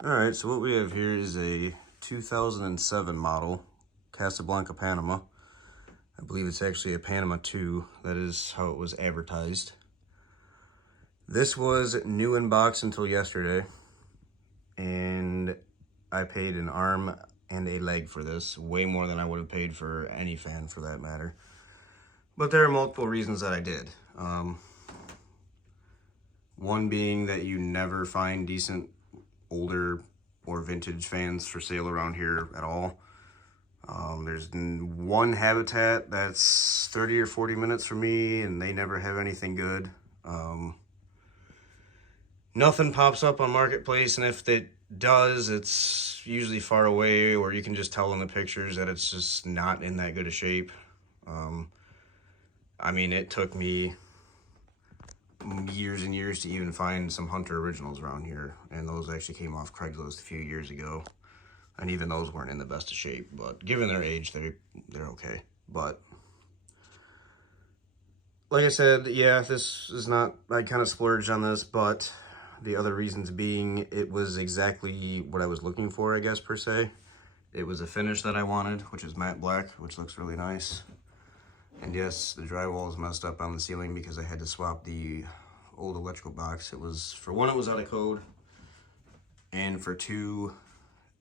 Alright, so what we have here is a 2007 model Casablanca Panama. I believe it's actually a Panama 2. That is how it was advertised. This was new in box until yesterday, and I paid an arm and a leg for this, way more than I would have paid for any fan for that matter. But there are multiple reasons that I did. One being that you never find decent older or vintage fans for sale around here at all. There's one habitat that's 30 or 40 minutes from me, and they never have anything good. Nothing pops up on Marketplace, and if it does, it's usually far away, or you can just tell in the pictures that it's just not in that good a shape. I mean, it took me years and years to even find some Hunter originals around here, and those actually came off Craigslist a few years ago, and even those weren't in the best of shape. But given their age, they're okay. But like I said, yeah, this is not, I kind of splurged on this, but the other reasons being it was exactly what I was looking for, I guess, per se. It was a finish that I wanted, which is matte black, which looks really nice. And yes, the drywall is messed up on the ceiling because I had to swap the old electrical box. It was, for one, it was out of code, and for two,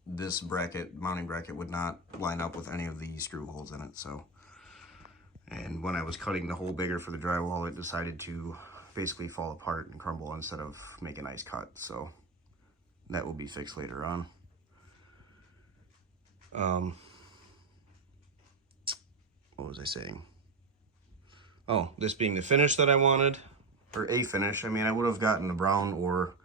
this bracket, mounting bracket, would not line up with any of the screw holes in it. So, and when I was cutting the hole bigger for the drywall, it decided to basically fall apart and crumble instead of make a nice cut. So that will be fixed later on. What was I saying? Oh, this being the finish that I wanted, or a finish. I mean, I would have gotten a brown, or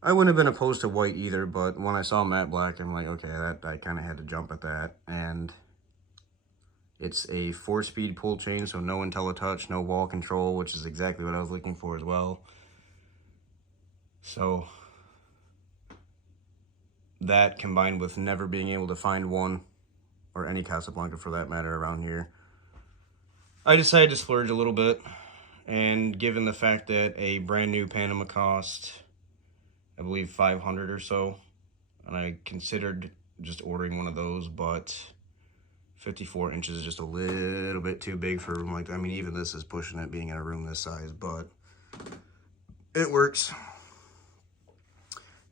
I wouldn't have been opposed to white either, but when I saw matte black, I'm like, okay, that I kind of had to jump at that. And it's a 4-speed pull chain, so no IntelliTouch, no wall control, which is exactly what I was looking for as well. So that, combined with never being able to find one, or any Casablanca for that matter, around here, I decided to splurge a little bit. And given the fact that a brand new Panama cost, I believe, $500 or so, and I considered just ordering one of those, but 54 inches is just a little bit too big for a room like that. I mean, even this is pushing it, being in a room this size, but it works.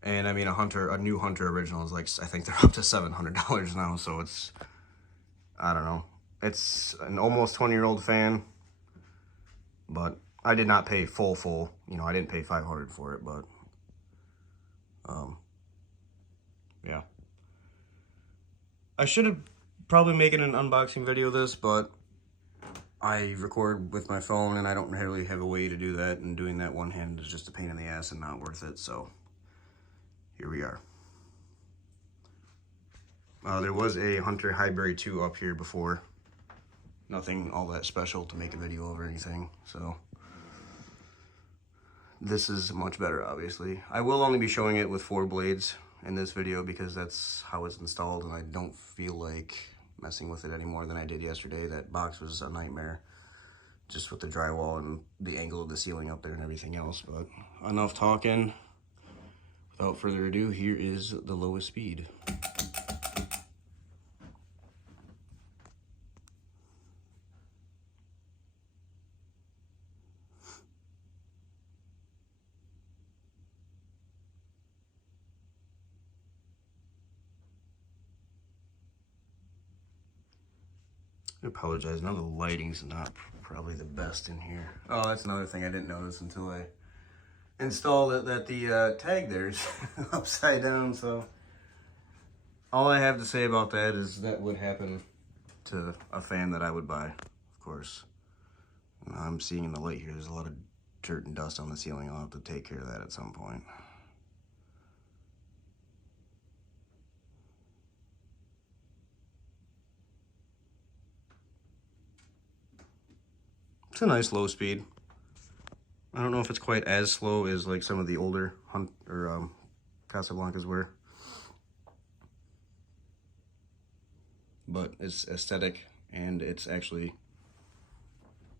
And I mean, a new Hunter original is like, I think they're up to $700 now, so it's, I don't know. It's an almost 20-year-old fan, but I did not pay full, you know, I didn't pay $500 for it, but, yeah. I should have probably making an unboxing video of this, but I record with my phone, and I don't really have a way to do that, and doing that one-handed is just a pain in the ass and not worth it, so here we are. There was a Hunter Highbury 2 up here before. Nothing all that special to make a video of or anything, so this is much better, obviously. I will only be showing it with 4 blades in this video because that's how it's installed, and I don't feel like messing with it any more than I did yesterday. That box was a nightmare, just with the drywall and the angle of the ceiling up there and everything else. But enough talking. Without further ado, here is the lowest speed. I apologize, now the lighting's not probably the best in here. Oh, that's another thing I didn't notice until I installed it, that the tag there is upside down. So all I have to say about that is that would happen to a fan that I would buy, of course. I'm seeing in the light here, there's a lot of dirt and dust on the ceiling. I'll have to take care of that at some point. It's a nice low speed. I don't know if it's quite as slow as like some of the older Casablancas were, but it's aesthetic, and it's actually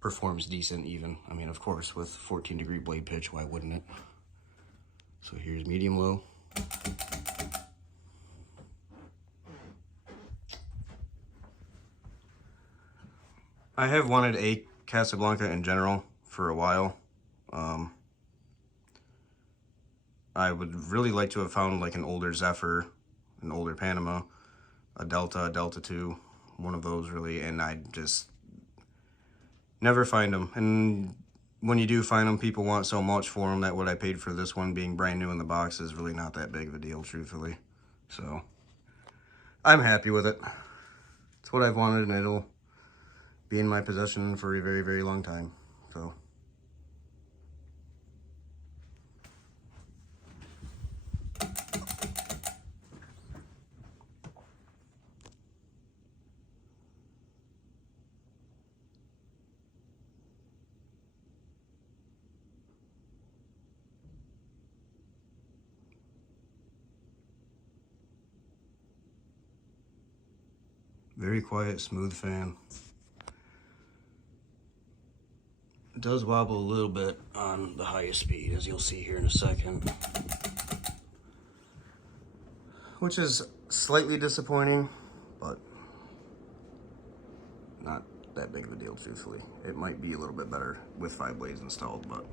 performs decent even. I mean, of course, with 14-degree blade pitch, why wouldn't it? So here's medium low. I have wanted a Casablanca in general for a while. I would really like to have found like an older Zephyr, an older Panama, a Delta 2, one of those really, and I just never find them. And when you do find them, people want so much for them that what I paid for this one being brand new in the box is really not that big of a deal, truthfully. So I'm happy with it. It's what I've wanted, and it'll be in my possession for a very, very long time. So very quiet, smooth fan. It does wobble a little bit on the highest speed, as you'll see here in a second, which is slightly disappointing, but not that big of a deal, truthfully. It might be a little bit better with 5 blades installed, but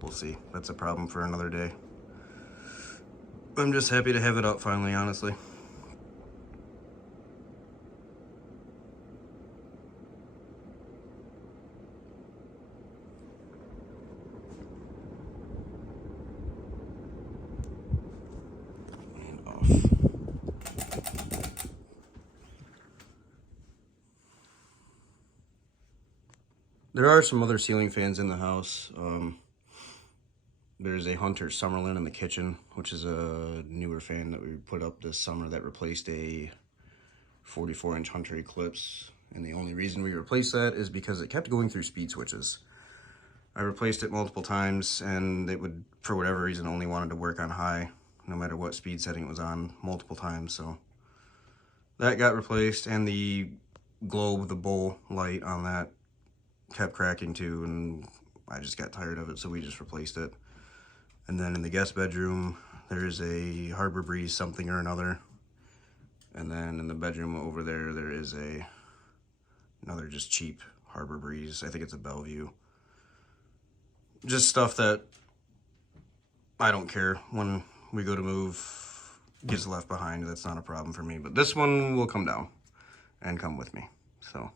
we'll see. That's a problem for another day. I'm just happy to have it up finally, honestly. And off. There are some other ceiling fans in the house. There's a Hunter Summerlin in the kitchen, which is a newer fan that we put up this summer that replaced a 44-inch Hunter Eclipse. And the only reason we replaced that is because it kept going through speed switches. I replaced it multiple times, and it would, for whatever reason, only wanted to work on high, no matter what speed setting it was on, multiple times. So that got replaced, and the globe, the bowl light on that kept cracking too, and I just got tired of it, so we just replaced it. And then in the guest bedroom, there's a Harbor Breeze something or another. And then in the bedroom over there, there is another just cheap Harbor Breeze. I think it's a Bellevue. Just stuff that I don't care when we go to move, gets left behind. That's not a problem for me. But this one will come down and come with me. So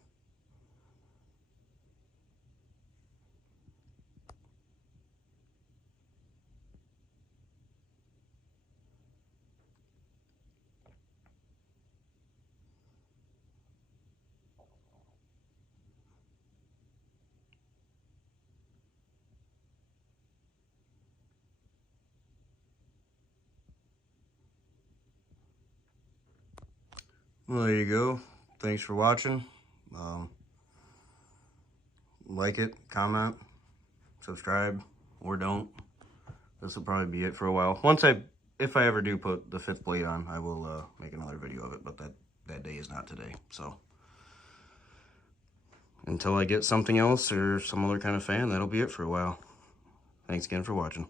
well, there you go. Thanks for watching. Like it, comment, subscribe, or don't. This will probably be it for a while. If I ever do put the 5th blade on, I will make another video of it, but that day is not today. So until I get something else or some other kind of fan, that'll be it for a while. Thanks again for watching.